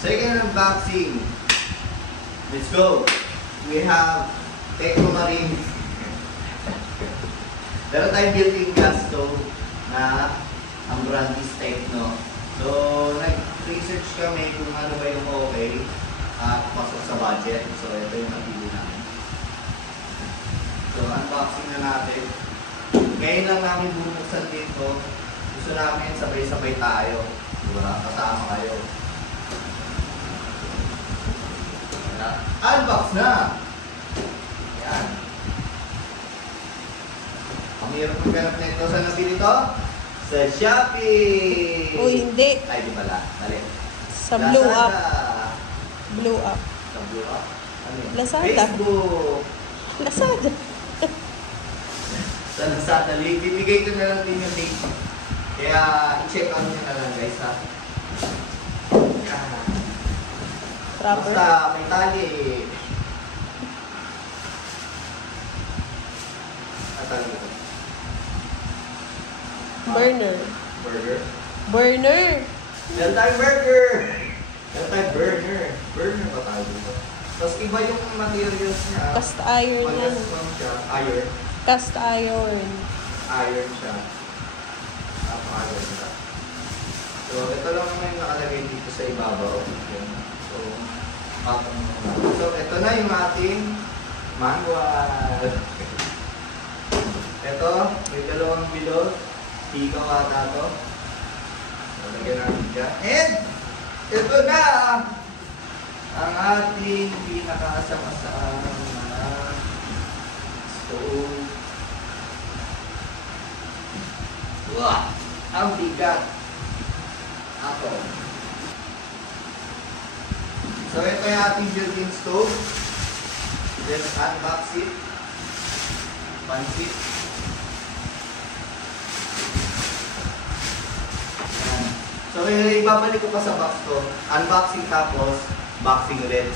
Second unboxing. Let's go. We have Tecno Marine. Meron tayong built-in gas stove na ang brand is Tecno. So, nag-research kami kung ano ba yung okay at pasok sa budget. So, ito yung napili namin. So, unboxing na natin. Ngayon lang namin bubuksan dito. Gusto namin sabay-sabay tayo. Diba? Kasama kayo. Unbox na! Ayan. Ang hirap maghanap na ito. Saan nabili ito? Sa Shopee! O hindi. Ay, di pala. Dali. Sa Blue Up. Blue Up. Sa Blue Up? Ano yun? Lazada. Facebook! Lazada. Sa Lazada. Bibigay ko na lang din yung link. Kaya, i-check out nyo na lang guys ha. Rubber. Basta may tali. Tali ito. Burner. Burger. Burner. Meron tayong burger! Meron tayong burner. Burner ba tayo dito? Tapos iba yung materials niya. Cast iron yan. Mag-custom siya. Iron. Cast iron. Iron siya. Iron siya. So, ito lang naman yung nakalagay dito sa ibabaw. So, so, ito na yung ating manual. Ito, may dalawang bilog. Ikaw ata ito. So, lagyan natin dyan. And, ito na ang ating pinakasama-sama stove. Wow! Ang bigat. Ako. So, ito yung ating built-in stove. Let's unbox it. Pansit. Ayan. So, ibabalik ko pa sa box to. Unboxing tapos, boxing ulit.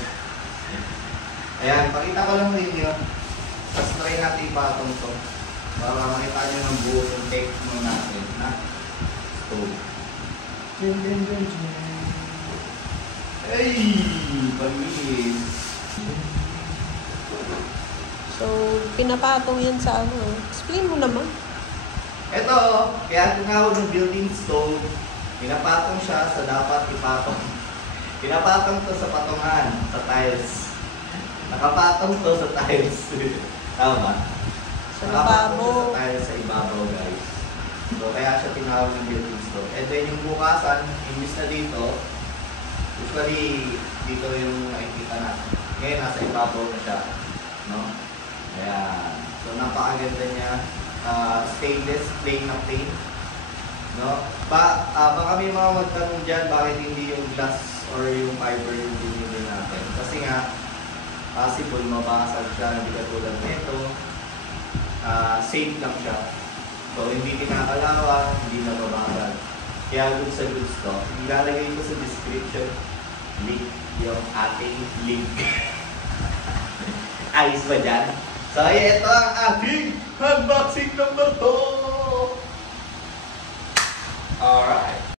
Ayan, pakita ko lang ninyo. Tapos try natin ipatong to. Para makita nyo ng buo yung Tecno natin na stove. Ay! Pag-iis! So, pinapatong yan sa ano. Explain mo naman. Ito, kaya tinawag ng building stove. Pinapatong siya sa dapat ipatong. Pinapatong to sa patungan, sa tiles. Nakapatong to sa tiles. Tama? Sa Nakapatong ibabaw. sa tiles sa ibabaw, guys. So, kaya siya tinawag ng building stove. Ito yung bukasan, imbis na dito. Usually, dito yung nakikita natin. Ngayon, nasa ibabaw na siya. No? Ayan. So, napakaganda niya. Stainless, plain na plain. No? Baka may mga magtanong dyan, bakit hindi yung glass or yung fiber yung binili natin. Kasi nga, possible mabasag siya, hindi katulad nito. Safe lang siya. So, hindi kinakalawa, hindi nababagag. Kaya good sa goods to. Ilalagay ko sa description link yung ating link. Ayos ba dyan? So, ito ang ating unboxing number 2! Alright.